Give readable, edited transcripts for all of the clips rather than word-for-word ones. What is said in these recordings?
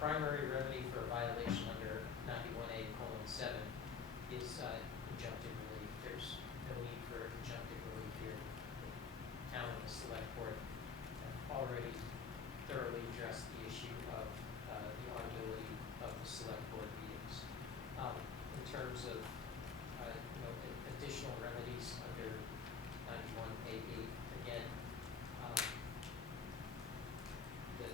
primary remedy for a violation under 91A:7 is injunctive relief. There's no need for injunctive relief here. The town and the select board have already thoroughly addressed the issue of the audibility of the select board meetings. In terms of additional remedies under 91A:8, again, the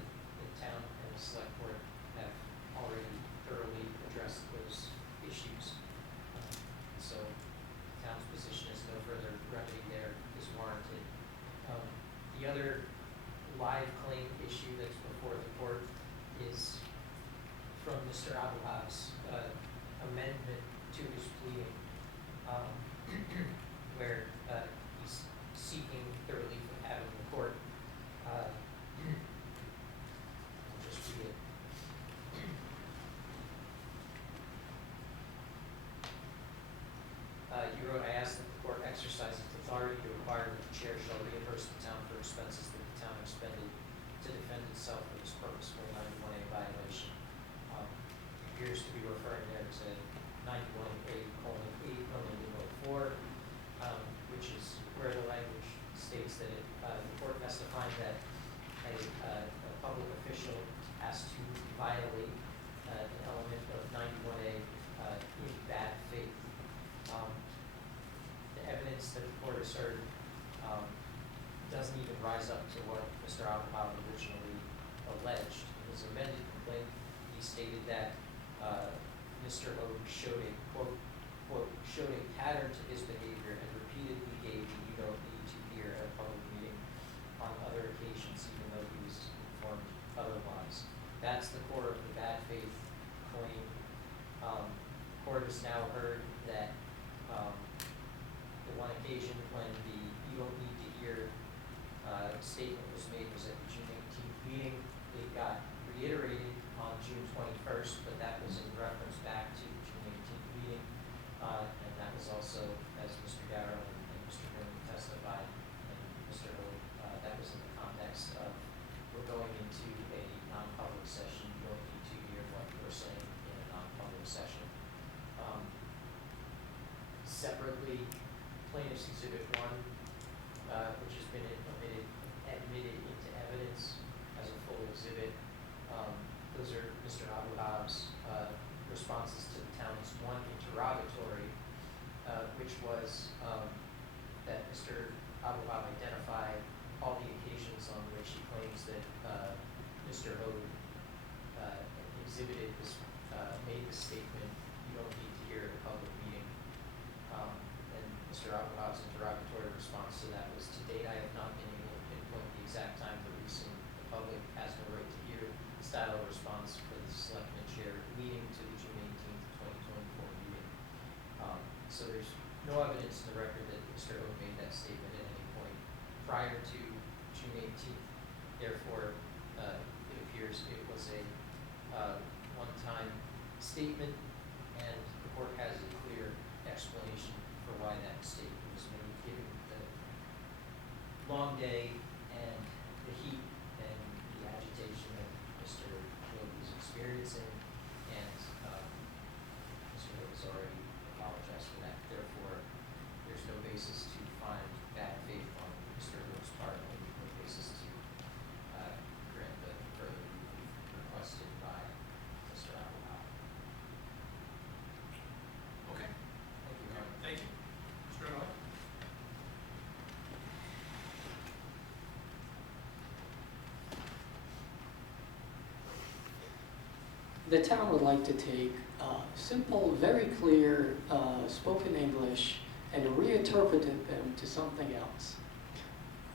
town and the select board have already thoroughly addressed those issues. So the town's position is no further remedy there is warranted. The other live claim issue that's before the court is from Mr. Abelhaus, amendment to his pleading, where he's seeking the relief of having the court, I'll just read it. You wrote, I ask that the court exercise its authority to require that the chair shall reimburse the town for expenses that the town expended to defend itself for this purposeful 91A violation. Appears to be referring there to 91A:8:4, which is where the language states that the court has to find that a public official has to violate an element of 91A in bad faith. The evidence that the court has heard doesn't even rise up to what Mr. Abelhaus originally alleged. In his amended complaint, he stated that Mr. Hogue showed a quote, showed a pattern to his behavior and repeatedly gave the you don't need to hear at a public meeting on other occasions, even though he was informed otherwise. That's the core of the bad faith claim. Court has now heard that the one occasion when the you don't need to hear statement was made was at the June 18th meeting. It got reiterated on June 21st, but that was in reference back to the June 18th meeting. And that was also, as Mr. Darrow and Mr. Green testified, and Mr. Hogue, that was in the context of we're going into a non-public session. You don't need to hear what we're saying in a non-public session. Separately, Plaintiff's Exhibit 1, which has been admitted into evidence as a full exhibit. Those are Mr. Abelhaus' responses to the town's one interrogatory, which was that Mr. Abelhaus identified all the occasions on which he claims that Mr. Hogue exhibited this, made this statement, you don't need to hear at a public meeting. And Mr. Abelhaus' interrogatory response to that was, to date I have not been able to pinpoint the exact time the reason the public has no right to hear style of response for the selectman chair leading to the June 18th, 2024 meeting. So there's no evidence in the record that Mr. Hogue made that statement at any point prior to June 18th. Therefore, it appears it was a one-time statement, and the court has a clear explanation for why that statement was made, given the long day and the heat and the agitation that Mr. Hogue was experiencing, and Mr. Hogue has already apologized for that. Therefore, there's no basis to find bad faith on Mr. Hogue's part, and no basis to grant the further relief requested by Mr. Abelhaus. Okay. Thank you, Your Honor. Thank you. Mr. O'Malley? The town would like to take simple, very clear spoken English and reinterpret them to something else.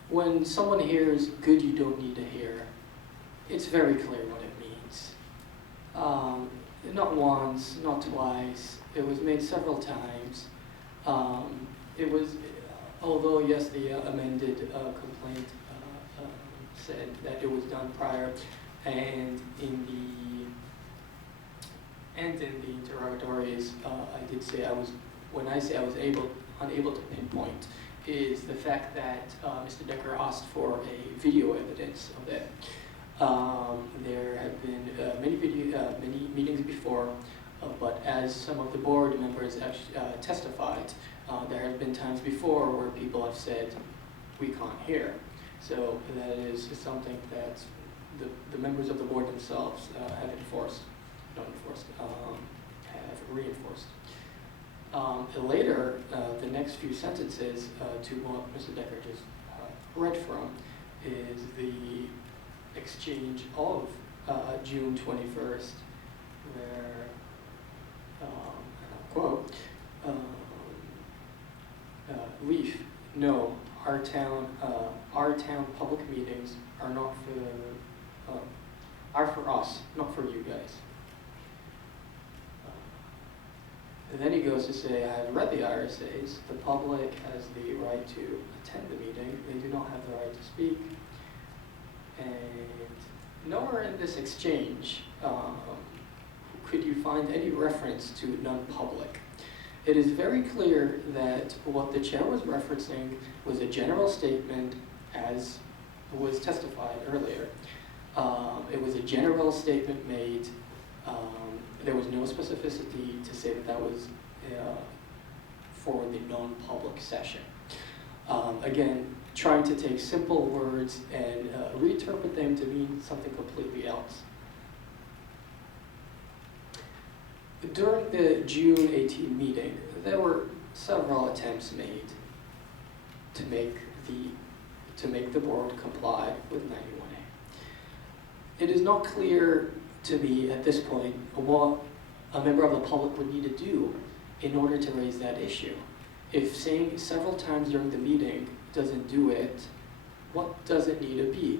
When someone hears good you don't need to hear, it's very clear what it means. Not once, not twice, it was made several times. It was, although yes, the amended complaint said that it was done prior, and in the interrogatories, I did say when I say I was unable to pinpoint, is the fact that Mr. Decker asked for a video evidence of it. There have been many video as some of the board members actually testified, there have been times before where people have said, we can't hear. So that is something that the members of the board themselves have reinforced. Later, the next few sentences to what Mr. Decker just read from is the exchange of June 21st, where, and I'll quote, Leaf, no, our town public meetings are not are for us, not for you guys. And then he goes to say, I have read the RSAs. The public has the right to attend the meeting. They do not have the right to speak. And nowhere in this exchange could you find any reference to non-public. It is very clear that what the chair was referencing was a general statement, as was testified earlier. It was a general statement made. There was no specificity to say that that was for the non-public session. Again, trying to take simple words and reinterpret them to mean something completely else. During the June 18 meeting, there were several attempts made to make the board comply with 91A. It is not clear to me at this point what a member of the public would need to do in order to raise that issue. If saying several times during the meeting doesn't do it, what does it need to be?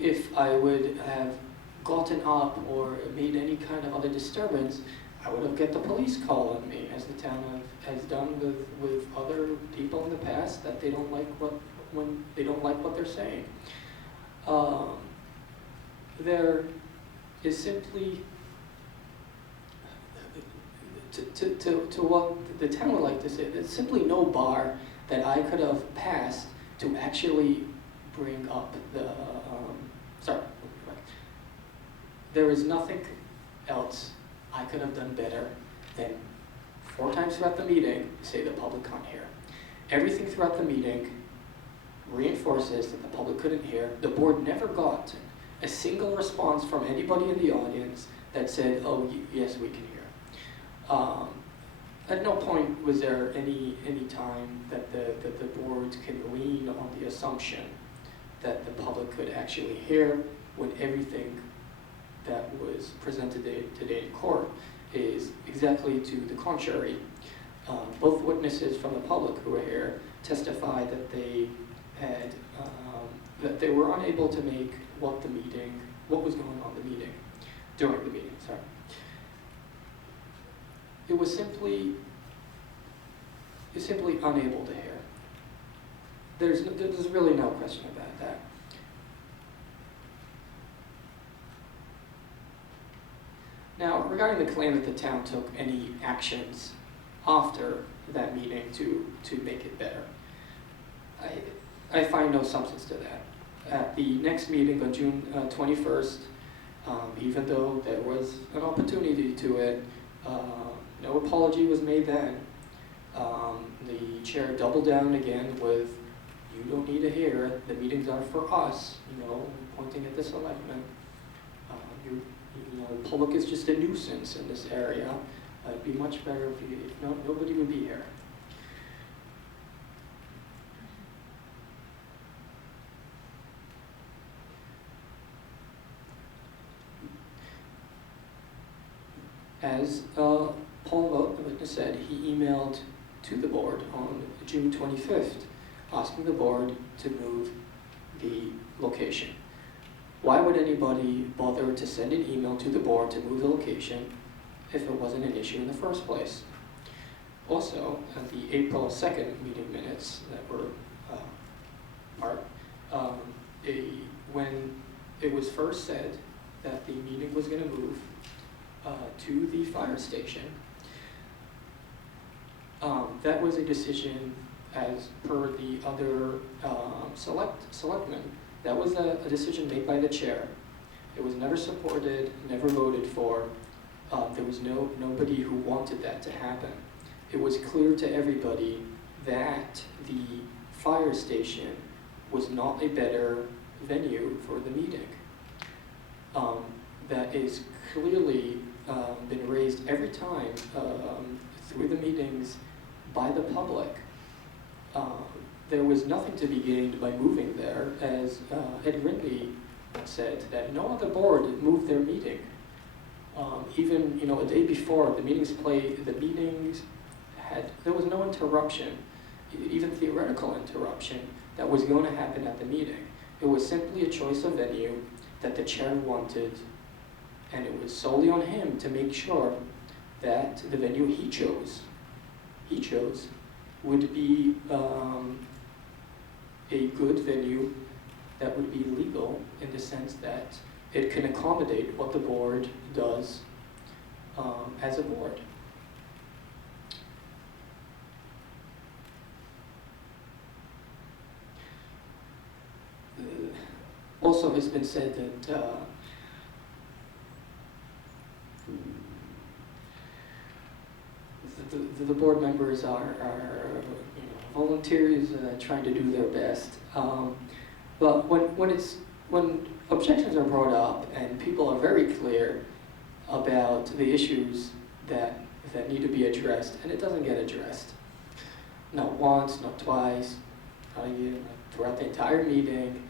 If I would have gotten up or made any kind of other disturbance, I would have get the police call on me, as the town has done with other people in the past, that they don't like when they don't like what they're saying. There is simply, to what the town would like to say, there's simply no bar that I could have passed to actually bring up the, there is nothing else I could have done better than 4 times throughout the meeting say the public can't hear. Everything throughout the meeting reinforces that the public couldn't hear. The board never got a single response from anybody in the audience that said, oh, yes, we can hear. At no point was there any time that the board can lean on the assumption that the public could actually hear, when everything that was presented today in court is exactly to the contrary. Both witnesses from the public who were here testified that they had that they were unable to make what was going on during the meeting. Sorry. It was simply unable to hear. There's really no question about that. Now, regarding the claim that the town took any actions after that meeting to make it better, I find no substance to that. At the next meeting on June 21st, even though there was an opportunity to it, no apology was made then. The chair doubled down again with, you don't need to hear it, the meetings are for us, pointing at the selectmen. The public is just a nuisance in this area. It'd be much better if nobody would be here. As Paul Vogt, the witness, said, he emailed to the board on June 25th, asking the board to move the location. Why would anybody bother to send an email to the board to move the location if it wasn't an issue in the first place? Also, at the April 2nd meeting minutes that were when it was first said that the meeting was going to move to the fire station, that was a decision as per the other selectmen. That was a decision made by the chair. It was never supported, never voted for. There was nobody who wanted that to happen. It was clear to everybody that the fire station was not a better venue for the meeting. That is clearly been raised every time through the meetings by the public. There was nothing to be gained by moving there, as Ed Rinley said, that no other board moved their meeting. Even a day before the meetings there was no interruption, even theoretical interruption, that was going to happen at the meeting. It was simply a choice of venue that the chair wanted, and it was solely on him to make sure that the venue he chose would be a good venue that would be legal in the sense that it can accommodate what the board does as a board. Also, it's been said that the board members are volunteers trying to do their best. But when objections are brought up and people are very clear about the issues that need to be addressed, and it doesn't get addressed, not once, not twice, throughout the entire meeting.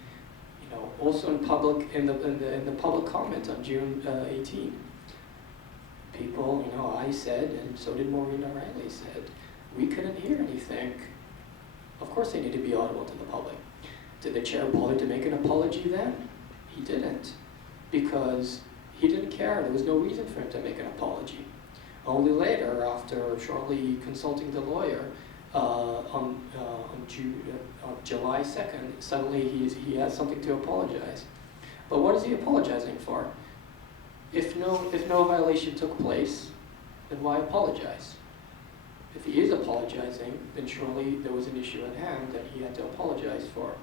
Also in public, in the public comment on June 18. People, I said, and so did Maureen O'Reilly said, we couldn't hear anything. Of course they need to be audible to the public. Did the chair bother to make an apology then? He didn't, because he didn't care. There was no reason for him to make an apology. Only later, after shortly consulting the lawyer, on July 2nd, suddenly he has something to apologize. But what is he apologizing for? If no violation took place, then why apologize? If he is apologizing, then surely there was an issue at hand that he had to apologize for.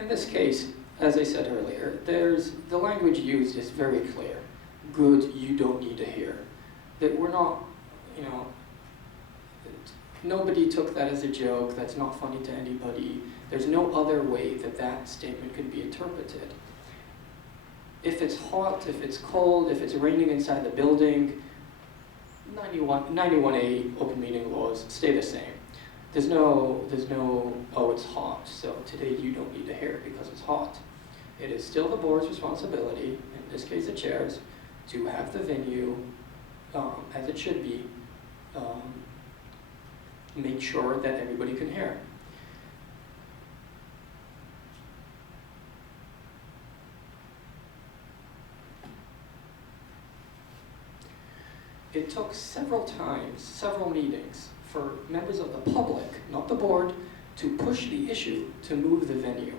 In this case, as I said earlier, the language used is very clear. Good, you don't need to hear. That we're not, nobody took that as a joke. That's not funny to anybody. There's no other way that statement could be interpreted. If it's hot, if it's cold, if it's raining inside the building, 91A open meeting laws stay the same. There's no, oh, it's hot, so today you don't need to hear it because it's hot. It is still the board's responsibility, in this case the chair's, to have the venue as it should be, make sure that everybody can hear. It took several times, several meetings, for members of the public, not the board, to push the issue to move the venue.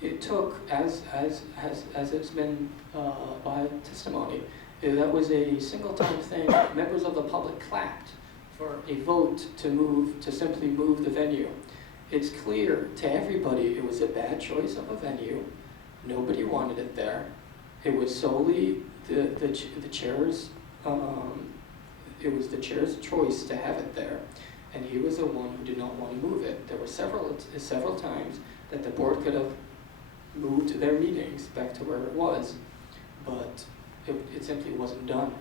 It took, as it's been by testimony, that was a single-time thing. Members of the public clapped for a vote to simply move the venue. It's clear to everybody it was a bad choice of a venue. Nobody wanted it there. It was solely the chair's. It was the chair's choice to have it there, and he was the one who did not want to move it. There were several times that the board could have moved their meetings back to where it was, but it simply wasn't done.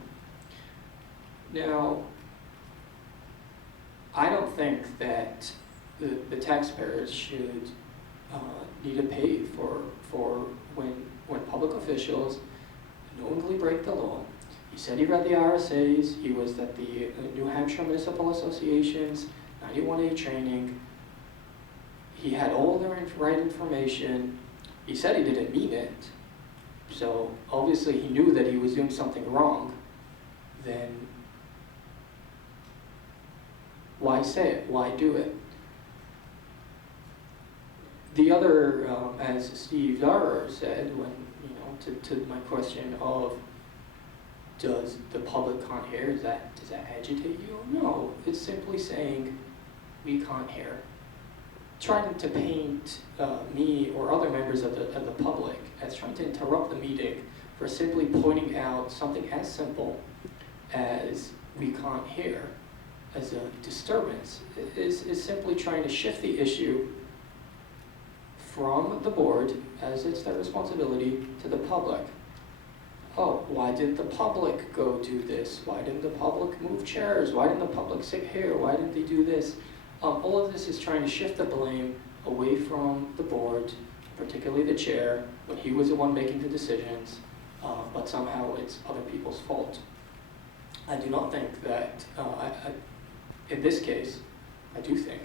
Now, I don't think that the taxpayers should need to pay for when public officials knowingly break the law. He said he read the RSAs, he was at the New Hampshire Municipal Association's 91A training, he had all the right information, he said he didn't mean it, so obviously he knew that he was doing something wrong. Then why say it? Why do it? The other, as Steve Darrer said, when to my question of does the public can't hear, does that agitate you? No, it's simply saying we can't hear. trying to paint me or other members of the public as trying to interrupt the meeting for simply pointing out something as simple as we can't hear as a disturbance is simply trying to shift the issue from the board, as it's their responsibility, to the public. Oh, why didn't the public go do this? Why didn't the public move chairs? Why didn't the public sit here? Why didn't they do this? All of this is trying to shift the blame away from the board, particularly the chair, when he was the one making the decisions, but somehow it's other people's fault. I do not think that, in this case, I do think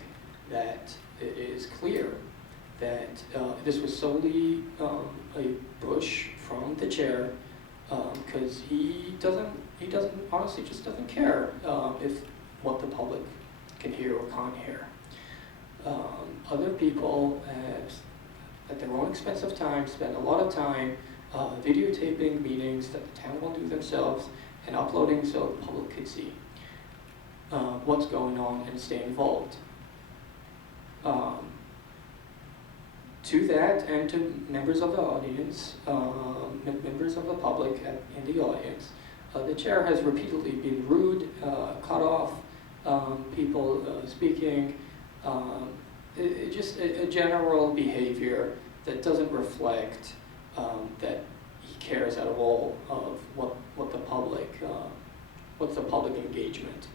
that it is clear that this was solely a push from the chair, because he honestly just doesn't care if what the public can hear or can't hear. Other people have, at their own expensive time, spent a lot of time videotaping meetings that the town will do themselves and uploading so the public could see what's going on and stay involved. To that, and to members of the audience, members of the public in the audience, the chair has repeatedly been rude, cut off people speaking, just a general behavior that doesn't reflect that he cares at all of what the public, what's the public engagement.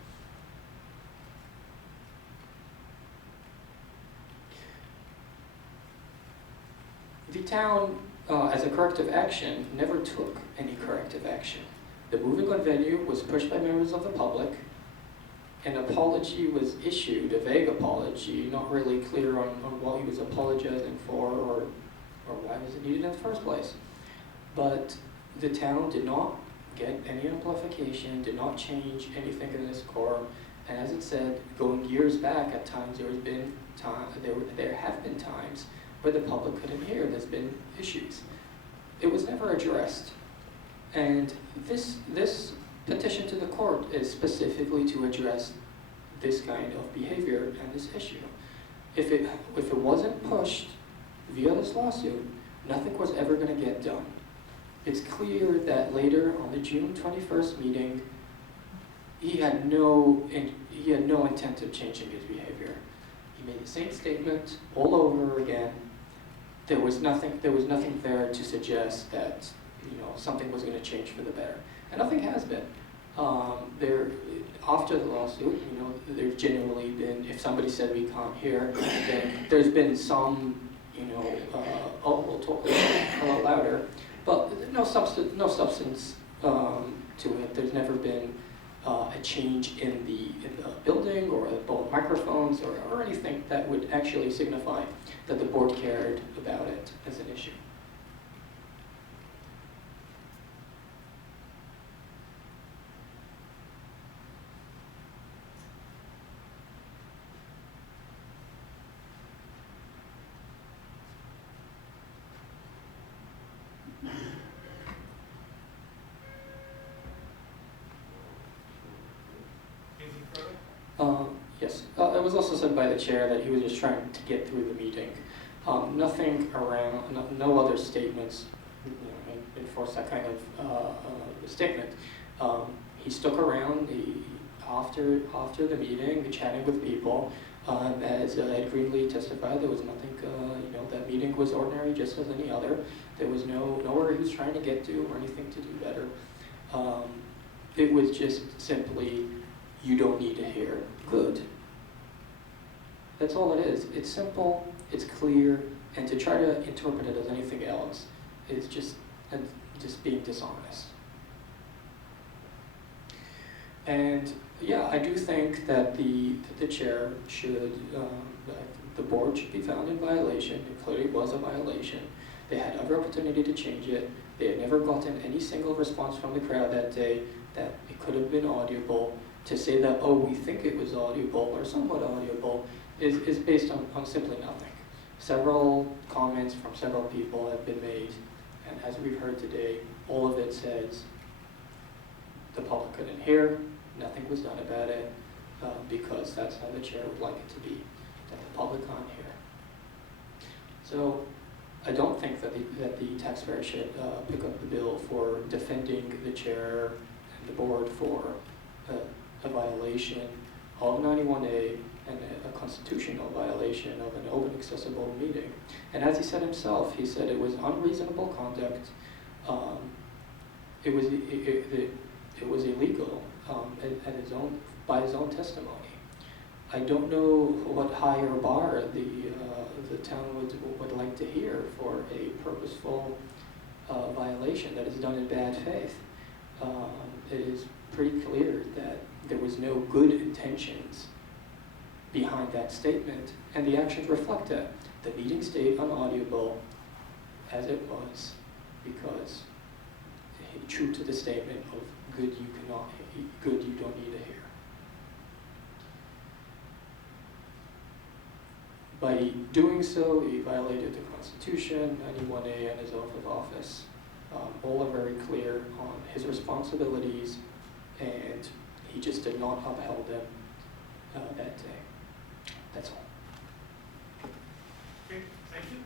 The town, as a corrective action, never took any corrective action. The moving on venue was pushed by members of the public. An apology was issued, a vague apology, not really clear on what he was apologizing for or why was it needed in the first place. But the town did not get any amplification, did not change anything in this core. And as it said, going years back, at times there have been times where the public couldn't hear. There's been issues. It was never addressed. And this petition to the court is specifically to address this kind of behavior and this issue. If it wasn't pushed via this lawsuit, nothing was ever going to get done. It's clear that later on the June 21st meeting, he had no intent of changing his behavior. He made the same statement all over again. There was nothing there to suggest that something was going to change for the better, and nothing has been. After the lawsuit, there's genuinely been, if somebody said we can't hear, then there's been some, we'll talk a lot louder, but no substance to it. There's never been a change in the building or both microphones or anything that would actually signify that the board cared about it as an issue. Anything further? Yes, it was also said by the chair that he was just trying to get through the meeting. Nothing around, no other statements enforce that kind of statement. He stuck around after the meeting, chatting with people. As Ed Greenlee testified, there was nothing, that meeting was ordinary, just as any other. There was nowhere he was trying to get to or anything to do better. It was just simply, you don't need to hear. Good. That's all it is. It's simple, it's clear, and to try to interpret it as anything else is just being dishonest. And yeah, I do think that the chair should, the board should be found in violation. It clearly was a violation. They had every opportunity to change it. They had never gotten any single response from the crowd that day that it could have been audible. To say that, oh, we think it was audible or somewhat audible is based on simply nothing. Several comments from several people have been made, and as we've heard today, all of it says the public couldn't hear, nothing was done about it, because that's how the chair would like it to be, that the public can't hear. I don't think that the taxpayer should pick up the bill for defending the chair and the board for a violation of 91A and a constitutional violation of an open accessible meeting. And as he said himself, he said it was unreasonable conduct. It was illegal by his own testimony. I don't know what higher bar the town would like to hear for a purposeful violation that is done in bad faith. It is pretty clear that there was no good intentions behind that statement, and the actions reflect that. The meeting stayed unaudible as it was because true to the statement of good you don't need to hear. By doing so, he violated the Constitution, 91A, and his oath of office. All are very clear on his responsibilities, and he just did not uphold them that day. That's all. Okay, thank you.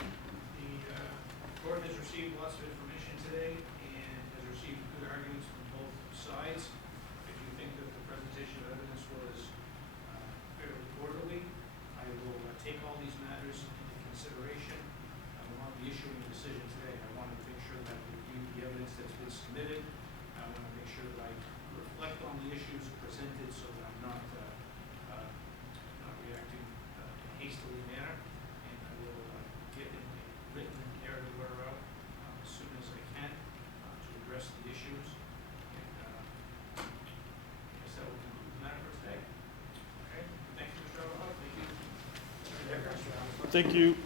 The board has received lots of information today and has received good arguments from both sides. I do think that the presentation of evidence was fairly orderly. I will take all these matters into consideration. I will not be issuing a decision today. I want to make sure that I review the evidence that's been submitted. I want to make sure that I reflect on the issues presented so that I'm not reacting in a hastily manner. And I will get in a written narrative thereof as soon as I can to address the issues. And I guess that will conclude the matter for today. Okay. Thank you, Mr. Avalon. Thank you. Thank you.